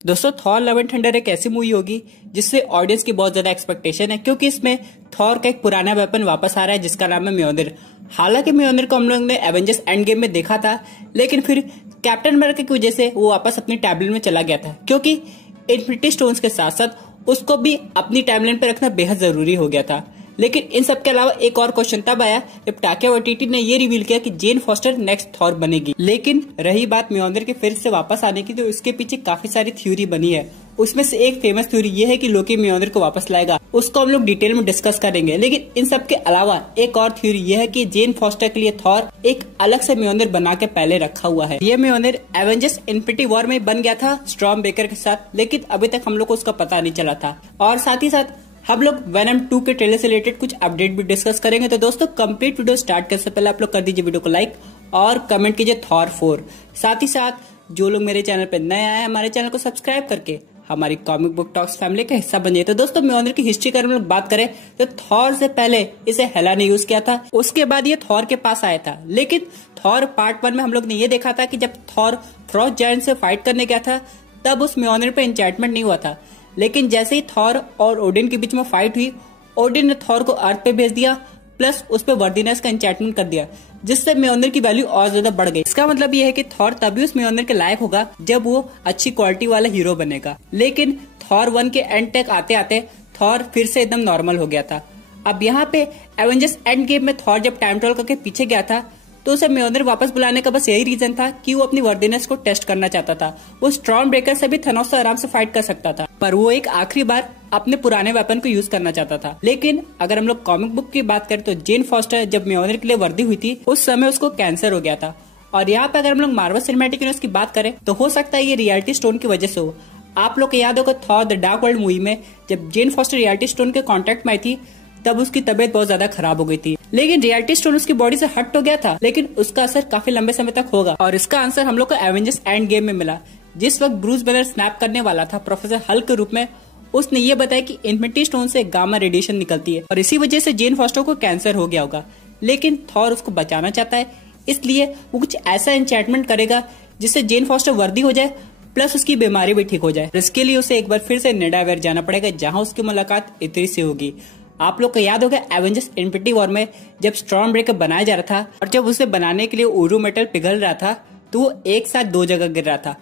दोस्तों Thor love and thunder एक ऐसी मूवी होगी जिससे ऑडियंस की बहुत ज्यादा एक्सपेक्टेशन है, क्योंकि इसमें थॉर का एक पुराना वेपन वापस आ रहा है जिसका नाम है म्योनिर। हालांकि म्योनिर को हम लोग ने एवेंजर्स एंड गेम में देखा था, लेकिन फिर कैप्टन अमेरिका की वजह से वो वापस अपनी टाइमलाइन में चला गया था, क्योंकि इन्फिनिटी स्टोन्स के साथ साथ उसको भी अपनी टाइमलाइन पर रखना बेहद जरूरी हो गया था। लेकिन इन सब के अलावा एक और क्वेश्चन तब आया जब टाकिया वाइटिटी ने ये रिवील किया कि जेन फॉस्टर नेक्स्ट थॉर बनेगी। लेकिन रही बात म्योनिर के फिर से वापस आने की, तो इसके पीछे काफी सारी थ्योरी बनी है। उसमें से एक फेमस थ्योरी ये है कि लोकी म्योनिर को वापस लाएगा, उसको हम लोग डिटेल में डिस्कस करेंगे। लेकिन इन सब के अलावा एक और थ्योरी ये है कि जेन फॉस्टर के लिए थॉर एक अलग से म्योनिर बना के पहले रखा हुआ है। ये म्योनिर एवेंजर्स इन्फिनिटी वॉर में बन गया था स्टॉर्म बेकर के साथ, लेकिन अभी तक हम लोग को उसका पता नहीं चला था। और साथ ही साथ हम लोग वेनम 2 के ट्रेलर से रिलेटेड कुछ अपडेट भी डिस्कस करेंगे। तो दोस्तों कंप्लीट वीडियो स्टार्ट करने से पहले आप लोग कर दीजिए वीडियो को लाइक और कमेंट कीजिए थॉर 4। साथ ही साथ जो लोग मेरे चैनल पे नए आए हैं, हमारे चैनल को सब्सक्राइब करके हमारी कॉमिक बुक टॉक्स फैमिली का हिस्सा बन जाए। तो दोस्तों म्योनिर की हिस्ट्री की हम लोग बात करें तो थॉर से पहले इसे हेला ने यूज किया था, उसके बाद ये थॉर के पास आया था। लेकिन थॉर पार्ट 1 में हम लोग ने ये देखा था कि जब थॉर फ्रॉस्ट जायंट से फाइट करने गया था तब उस म्योनिर पे एन्चेंटमेंट नहीं हुआ था। लेकिन जैसे ही थॉर और ओडिन के बीच में फाइट हुई, ओडिन ने थॉर को अर्थ पे भेज दिया, प्लस उस पे वर्दीनेस का एन्चेंटमेंट कर दिया, जिससे म्योनिर की वैल्यू और ज्यादा बढ़ गई। इसका मतलब ये है कि थॉर तभी उस म्योनिर के लायक होगा जब वो अच्छी क्वालिटी वाला हीरो बनेगा। लेकिन थॉर 1 के एंड तक आते आते थॉर फिर से एकदम नॉर्मल हो गया था। अब यहाँ पे एवेंजर्स एंड गेम में थॉर जब टाइम ट्रैवल करके पीछे गया था तो उसे म्योनिर वापस बुलाने का बस यही रीजन था कि वो अपनी वर्दीनेस को टेस्ट करना चाहता था। वो स्टॉर्म ब्रेकर से भी थैनोस से आराम से फाइट कर सकता था, पर वो एक आखिरी बार अपने पुराने वेपन को यूज करना चाहता था। लेकिन अगर हम लोग कॉमिक बुक की बात करें तो जेन फॉस्टर जब म्योनिर के लिए वर्दी हुई थी उस समय उसको कैंसर हो गया था। और यहाँ पे अगर हम लोग मार्वल सिनेमैटिक यूनिवर्स की बात करें तो हो सकता है ये रियलिटी स्टोन की वजह से हो। आप लोग को याद होगा Thor the dark world movie में जब जेन फॉस्टर रियलिटी स्टोन के कॉन्टेक्ट में आई थी तब उसकी तबीयत बहुत ज्यादा खराब हो गई थी। लेकिन रियलिटी स्टोन उसकी बॉडी से हट तो गया था, लेकिन उसका असर काफी लंबे समय तक होगा। और इसका आंसर हम लोग को एवेंजर्स एंड गेम में मिला। जिस वक्त ब्रूस बैनर स्नैप करने वाला था प्रोफेसर हल्क के रूप में, उसने ये बताया कि इन्फिनिटी स्टोन से गामा रेडिएशन निकलती है और इसी वजह से जेन फॉस्टर को कैंसर हो गया होगा। लेकिन थॉर उसको बचाना चाहता है, इसलिए वो कुछ ऐसा एन्चेंटमेंट करेगा जिससे जेन फॉस्टर वर्दी हो जाए, प्लस उसकी बीमारी भी ठीक हो जाए। इसके लिए उसे एक बार फिर से निडावेयर जाना पड़ेगा, जहां उसकी मुलाकात इतनी से होगी। आप लोग को याद होगा एवेंजर्स इन्फिनिटी वॉर में जब स्टॉर्म ब्रेकर बनाया जा रहा था और जब उसे बनाने के लिए ऊरू मेटल पिघल रहा था तो वो एक साथ 2 जगह गिर रहा था।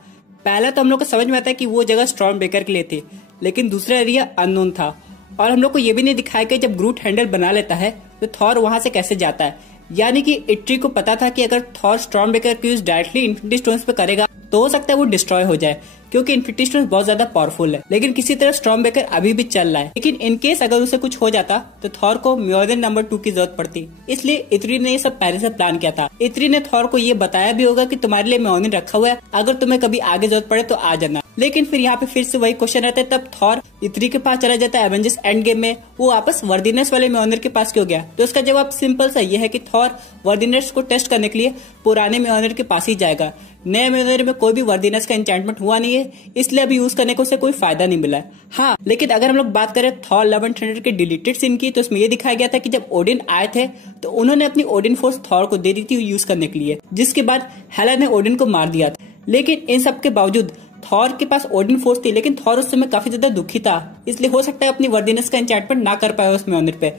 पहला तो हम लोग को समझ में आता है कि वो जगह स्टॉर्म ब्रेकर के लिए थी, लेकिन दूसरा एरिया अननोन था। और हम लोग को ये भी नहीं दिखाया कि जब ग्रूट हैंडल बना लेता है तो थॉर वहां से कैसे जाता है। यानी कि इट्री को पता था कि अगर थॉर स्टॉर्म ब्रेकर की यूज डायरेक्टली इन्फिनिटी स्टोन्स पे करेगा तो हो सकता है वो डिस्ट्रॉय हो जाए, क्योंकि इन्फिनिटी स्टोन बहुत ज्यादा पावरफुल है। लेकिन किसी तरह स्टॉर्म ब्रेकर अभी भी चल रहा है। लेकिन इनकेस अगर उसे कुछ हो जाता तो थॉर को म्योनिर नंबर 2 की जरूरत पड़ती, इसलिए इत्री ने ये सब पहले से प्लान किया था। इत्री ने थॉर को ये बताया भी होगा कि तुम्हारे लिए म्योनिर रखा हुआ है, अगर तुम्हें कभी आगे जरूरत पड़े तो आ जाना। लेकिन फिर यहाँ पे फिर से वही क्वेश्चन रहता है, तब थॉर इत्री के पास चला जाता है एवेंजर्स एंड गेम में, वो वापस वर्दीनेस वाले म्योनिर के पास क्यों गया? तो उसका जवाब सिंपल सा ये है कि थॉर वर्दीनेस को टेस्ट करने के लिए पुराने म्योनिर के पास ही जाएगा। नए म्योनिर में कोई भी वर्दीनेस का एन्चेंटमेंट हुआ नहीं है, इसलिए अभी यूज करने को उसे कोई फायदा नहीं मिला है। हाँ, लेकिन अगर हम लोग बात करें थॉर लव एंड थंडर के डिलीटेड सीन की, तो उसमें ये दिखाया गया था कि जब ओडिन आए थे तो उन्होंने अपनी ओडिन फोर्स थॉर को दे दी थी यूज करने के लिए, जिसके बाद हेला ने ओडिन को मार दिया था। लेकिन इन सब के बावजूद थॉर के पास ओडिन फोर्स थी, लेकिन थॉर उस समय काफी ज्यादा दुखी था, इसलिए हो सकता है अपनी वर्दीनेस का एन्चेंटमेंट ना कर पाए उस म्योनिर पे।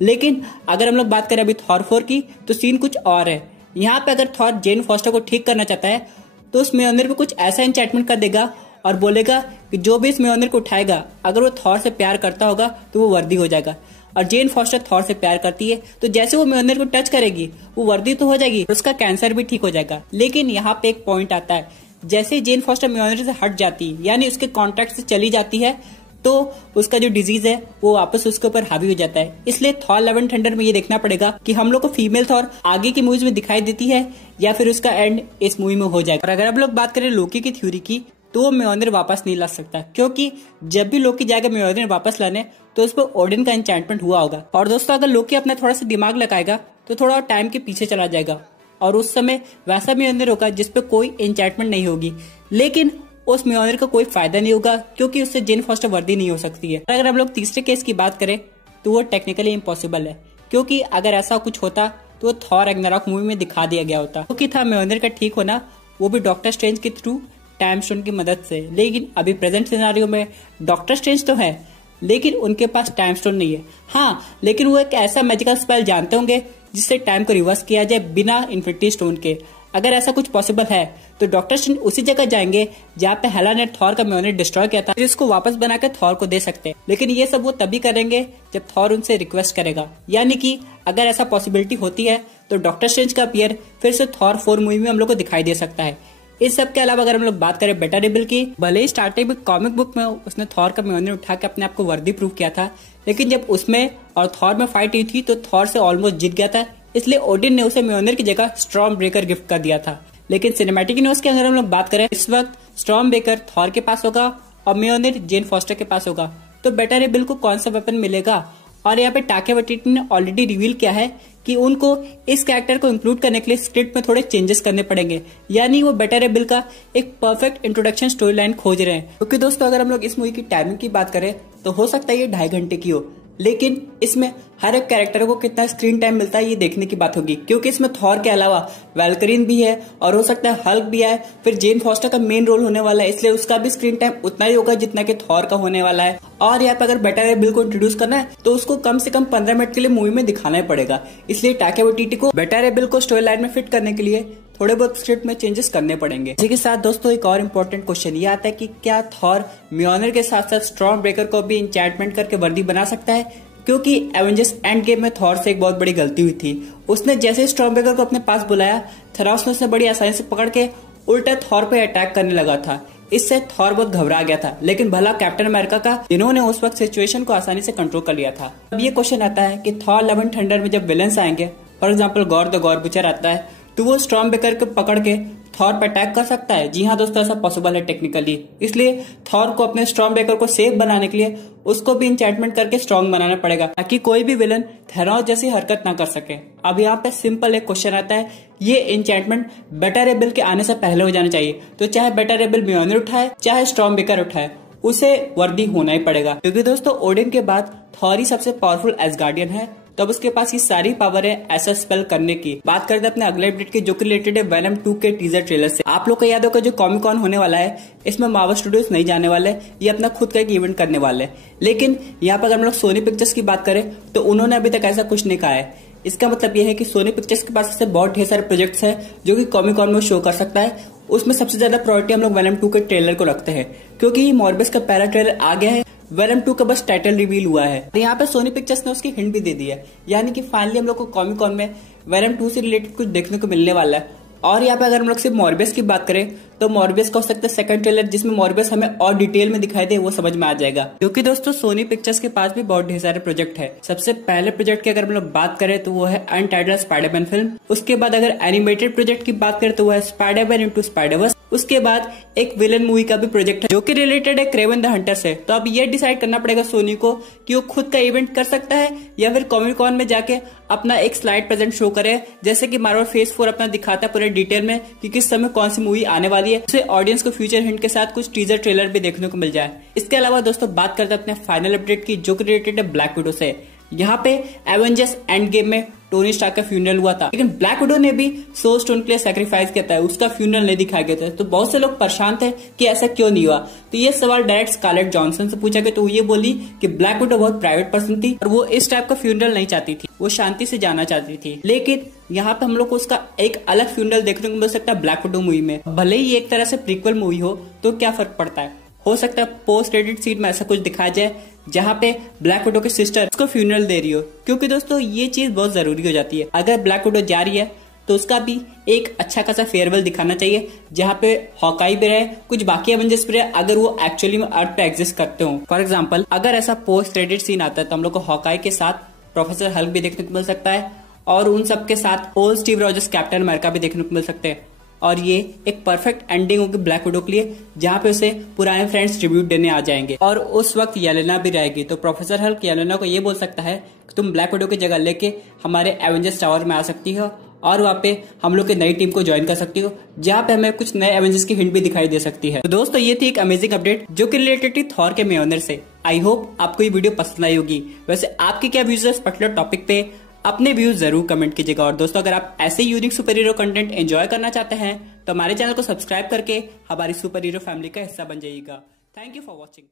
लेकिन अगर हम लोग बात करें अभी थॉर 4 की, तो सीन कुछ और है। यहाँ पे अगर थॉर जेन फॉस्टर को ठीक करना चाहता है तो उस म्योनिर पे कुछ ऐसा एन्चेंटमेंट कर देगा और बोलेगा कि जो भी इस म्योनिर को उठाएगा, अगर वो थॉर से प्यार करता होगा तो वो वर्दी हो जाएगा। और जेन फॉस्टर थॉर से प्यार करती है, तो जैसे वो म्योनिर को टच करेगी वो वर्दी तो हो जाएगी, उसका कैंसर भी ठीक हो जाएगा। लेकिन यहाँ पे एक पॉइंट आता है, जैसे जेन फॉस्टर म्योनिर से हट जाती है, यानी उसके कॉन्ट्रैक्ट से चली जाती है, तो उसका जो डिजीज है वो वापस उसके ऊपर हावी हो जाता है। इसलिए थॉर लव एंड थंडर में ये देखना पड़ेगा कि हम लोग को फीमेल थॉर आगे की मूवीज में दिखाई देती है या फिर उसका एंड इस मूवी में हो जाएगा। और अगर हम लोग बात करें लोकी की थ्योरी की, तो वो म्योनिर वापस नहीं ला सकता, क्योंकि जब भी लोकी जाएगा म्योनिर वापस लाने तो उस पर ओडिन का एन्चेंटमेंट हुआ होगा। और दोस्तों अगर लोकी अपना थोड़ा सा दिमाग लगाएगा तो थोड़ा टाइम के पीछे चला जाएगा और उस समय वैसा म्योनिर होगा जिसपे कोई एन्चेंटमेंट नहीं होगी। लेकिन उस म्योनिर का कोई फायदा नहीं होगा, क्योंकि उससे जेन फॉस्टर वर्दी नहीं हो सकती है। अगर हम लोग तीसरे केस की बात करें तो वो टेक्निकली इम्पॉसिबल है, क्योंकि अगर ऐसा कुछ होता तो थॉर रैग्नारॉक मूवी में दिखा दिया गया होता। क्योंकि था म्योनिर का ठीक होना वो भी डॉक्टर स्ट्रेंज के थ्रू, टाइम स्टोन की मदद से। लेकिन अभी प्रेजेंट सिनेरियो में डॉक्टर स्ट्रेंज तो है, लेकिन उनके पास टाइम स्टोन नहीं है। हाँ, लेकिन वो एक ऐसा मैजिकल स्पेल जानते होंगे जिससे टाइम को रिवर्स किया जाए बिना इन्फिनिटी स्टोन के। अगर ऐसा कुछ पॉसिबल है तो डॉक्टर स्ट्रेंज उसी जगह जाएंगे जहाँ पे हेला ने थॉर का म्योनिर डिस्ट्रॉय किया था, फिर इसको वापस बनाकर थॉर को दे सकते हैं। लेकिन ये सब वो तभी करेंगे जब थॉर उनसे रिक्वेस्ट करेगा। यानी कि अगर ऐसा पॉसिबिलिटी होती है तो डॉक्टर स्ट्रेंज का अपीयर फिर से थॉर 4 मूवी में हम लोग को दिखाई दे सकता है। इस सब के अलावा अगर हम लोग बात करें बेटा रेबिल की, भले ही स्टार्टिंग में कॉमिक बुक में उसने थॉर का म्योनिर उठा के अपने आप को वर्दी प्रूव किया था, लेकिन जब उसमें और थॉर में फाइट हुई थी तो थॉर से ऑलमोस्ट जीत गया था। इसलिए ओडिन ने उसे म्योनिर की जगह स्टॉर्म ब्रेकर गिफ्ट कर दिया था। लेकिन सिनेमैटिक यूनिवर्स के अंदर हम लोग बात करें, इस वक्त स्टॉर्म ब्रेकर थॉर के पास होगा और म्योनिर जेन फॉस्टर के पास होगा। तो बेटा रेबिल को कौन सा वेपन मिलेगा? और यहाँ पे टाका वाइटिटी ने ऑलरेडी रिवील किया है कि उनको इस कैरेक्टर को इंक्लूड करने के लिए स्क्रिप्ट में थोड़े चेंजेस करने पड़ेंगे। यानी वो बेटा रेबिल का एक परफेक्ट इंट्रोडक्शन स्टोरी लाइन खोज रहे हैं। क्योंकि दोस्तों अगर हम लोग इस मूवी की टाइमिंग की बात करें तो हो सकता है ये 2.5 घंटे की हो, लेकिन इसमें हर एक कैरेक्टर को कितना स्क्रीन टाइम मिलता है ये देखने की बात होगी। क्योंकि इसमें थॉर के अलावा वैल्करीन भी है और हो सकता है हल्क भी है, फिर जेन फॉस्टर का मेन रोल होने वाला है, इसलिए उसका भी स्क्रीन टाइम उतना ही होगा जितना कि थॉर का होने वाला है। और यहाँ पे अगर बेटा रेबिल को इंट्रोड्यूस करना है तो उसको कम से कम 15 मिनट के लिए मूवी में दिखाना ही पड़ेगा। इसलिए टाका वाइटिटी को बेटा रेबिल को स्टोरी लाइन में फिट करने के लिए थोड़े बहुत स्क्रिप्ट में चेंजेस करने पड़ेंगे। इसी के साथ दोस्तों एक और इम्पोर्टेंट क्वेश्चन ये आता है कि क्या थॉर म्योनिर के साथ साथ स्टॉर्म ब्रेकर को भी इंचैंटमेंट करके वर्दी बना सकता है? क्योंकि एवेंजर्स एंड गेम में थॉर से एक बहुत बड़ी गलती हुई थी। उसने जैसे ही स्टॉर्म ब्रेकर को अपने पास बुलाया, थेनोस ने उसे बड़ी आसानी से पकड़ के उल्टा थॉर पे अटैक करने लगा था। इससे थॉर बहुत घबरा गया था, लेकिन भला कैप्टन अमेरिका का, जिन्होंने उस वक्त सिचुएशन को आसानी से कंट्रोल कर लिया था। अब ये क्वेश्चन आता है कि थॉर लव एंड थंडर में जब विलेंस आएंगे, for example gore the gore butcher आता है, तो वो स्टॉर्म ब्रेकर को पकड़ के थॉर पर अटैक कर सकता है। जी हाँ दोस्तों, ऐसा पॉसिबल है टेक्निकली। इसलिए थॉर को अपने स्टॉर्म ब्रेकर को सेफ बनाने के लिए उसको भी इंचैंटमेंट करके स्ट्रॉन्ग बनाना पड़ेगा, ताकि कोई भी विलन थेनोस जैसी हरकत ना कर सके। अब यहाँ पे सिंपल एक क्वेश्चन आता है, ये इंचैंटमेंट बेटा रेबिल के आने से पहले हो जाना चाहिए। तो चाहे बेटा रेबिल म्योनिर उठाए चाहे स्टॉर्म ब्रेकर उठाए, उसे वर्दी होना ही पड़ेगा। क्योंकि दोस्तों ओडिन के बाद थॉर ही सबसे पावरफुल एसगार्डियन है, तब उसके पास ये सारी पावर है ऐसा स्पेल करने की। बात करते हैं अपने अगले अपडेट की, जो कि रिलेटेड है वेनम 2 के टीजर ट्रेलर से। आप लोग को याद होगा जो कॉमिक कॉन होने वाला है, इसमें मार्वल स्टूडियोज नहीं जाने वाले, ये अपना खुद का एक इवेंट करने वाले। लेकिन यहाँ पर अगर हम लोग सोनी पिक्चर्स की बात करें तो उन्होंने अभी तक ऐसा कुछ नहीं कहा है। इसका मतलब ये है कि सोनी पिक्चर्स के पास ऐसे बहुत ढेर सारे प्रोजेक्ट्स हैं जो कि कॉमिक कॉन में शो कर सकता है। उसमें सबसे ज्यादा प्रायोरिटी हम लोग वेनम 2 के ट्रेलर को रखते हैं, क्योंकि मॉर्बियस का पहला ट्रेलर आ गया है, वेनम 2 का बस टाइटल रिवील हुआ है। यहाँ पे सोनी पिक्चर्स ने उसकी हिंट भी दे दी है, यानी कि फाइनली हम लोग को कॉमिक कॉन में वेनम 2 से रिलेटेड कुछ देखने को मिलने वाला है। और यहाँ पे अगर हम लोग सिर्फ मॉर्बियस की बात करें तो मॉर्बियस का हो सकता है सेकंड ट्रेलर जिसमें मॉर्बियस हमें और डिटेल में दिखाई दे, वो समझ में आ जाएगा। क्योंकि दोस्तों सोनी पिक्चर्स के पास भी बहुत ढेर सारे प्रोजेक्ट है। सबसे पहले प्रोजेक्ट की अगर हम लोग बात करें तो वो है अनटाइटल्ड स्पाइडरमैन फिल्म। उसके बाद अगर एनिमेटेड प्रोजेक्ट की बात करें तो वो है स्पाइडरमैन इनटू स्पाइडरवर्स। उसके बाद एक विलन मूवी का भी प्रोजेक्ट है जो कि रिलेटेड है क्रेवन द हंटर से। तो अब ये डिसाइड करना पड़ेगा सोनी को कि वो खुद का इवेंट कर सकता है या फिर कॉमिक कॉन में जाके अपना एक स्लाइड प्रेजेंट शो करे, जैसे कि मार्वल फेज 4 अपना दिखाता है पूरे डिटेल में कि किस समय कौन सी मूवी आने वाली है, उससे ऑडियंस को फ्यूचर हिंट के साथ कुछ टीजर ट्रेलर भी देखने को मिल जाए। इसके अलावा दोस्तों बात करते हैं अपने फाइनल अपडेट की, जो कि रिलेटेड है ब्लैक विडो से। यहाँ पे एवेंजर्स एंड गेम में टोनी स्टार्क का फ्यूनरल हुआ था, लेकिन ब्लैक विडो ने भी सोल स्टोन के लिए सैक्रिफाइस किया था, उसका फ्यूनरल नहीं दिखाया गया था। तो बहुत से लोग परेशान थे कि ऐसा क्यों नहीं हुआ। तो ये सवाल डायरेक्ट स्कारलेट जॉनसन से पूछा गया, तो ये बोली कि ब्लैक विडो बहुत प्राइवेट पर्सन थी और वो इस टाइप का फ्यूनरल नहीं चाहती थी, वो शांति से जाना चाहती थी। लेकिन यहाँ पे हम लोग को उसका एक अलग फ्यूनरल देखने को मिल सकता है ब्लैक विडो मूवी में। भले ही एक तरह से प्रीक्वल मूवी हो तो क्या फर्क पड़ता है, हो सकता है पोस्ट क्रेडिट सीन में ऐसा कुछ दिखाया जाए जहाँ पे ब्लैक विडो की सिस्टर उसको फ्यूनरल दे रही हो। क्योंकि दोस्तों ये चीज बहुत जरूरी हो जाती है। अगर ब्लैक विडो जा रही है तो उसका भी एक अच्छा खासा फेयरवेल दिखाना चाहिए, जहाँ पे हॉकाई भी रहे, कुछ बाकी एवेंजर्स भी रहे, अगर वो एक्चुअली में अर्थ पे एग्जिस्ट करते हो। फॉर एग्जाम्पल अगर ऐसा पोस्ट क्रेडिट सीन आता है तो हम लोग को हॉकाई के साथ प्रोफेसर हल्क भी देखने को मिल सकता है और उन सब के साथ old Steve Rogers captain America भी देखने को मिल सकते हैं। और ये एक परफेक्ट एंडिंग होगी ब्लैक विडो के लिए, जहाँ पे उसे पुराने फ्रेंड्स ट्रिब्यूट देने आ जाएंगे और उस वक्त येलेना भी रहेगी। तो प्रोफेसर हल्क येलेना को ये बोल सकता है कि तुम ब्लैक विडो की जगह लेके हमारे एवेंजर्स टावर में आ सकती हो और वहाँ पे हम लोग की नई टीम को ज्वाइन कर सकती हो, जहाँ पे हमें कुछ नए एवेंजर्स की हिंट भी दिखाई दे सकती है। तो दोस्तों ये थी एक अमेजिंग अपडेट जो कि रिलेटेड थी थॉर के म्योनिर से। आई होप आपको ये वीडियो पसंद आई होगी। वैसे आपके क्या व्यूज है इस पर्टिकुलर टॉपिक पे, अपने व्यूज जरूर कमेंट कीजिएगा। और दोस्तों अगर आप ऐसे unique super hero content enjoy करना चाहते हैं तो हमारे चैनल को सब्सक्राइब करके हमारी सुपर हीरो फैमिली का हिस्सा बन जाइएगा। Thank you for watching.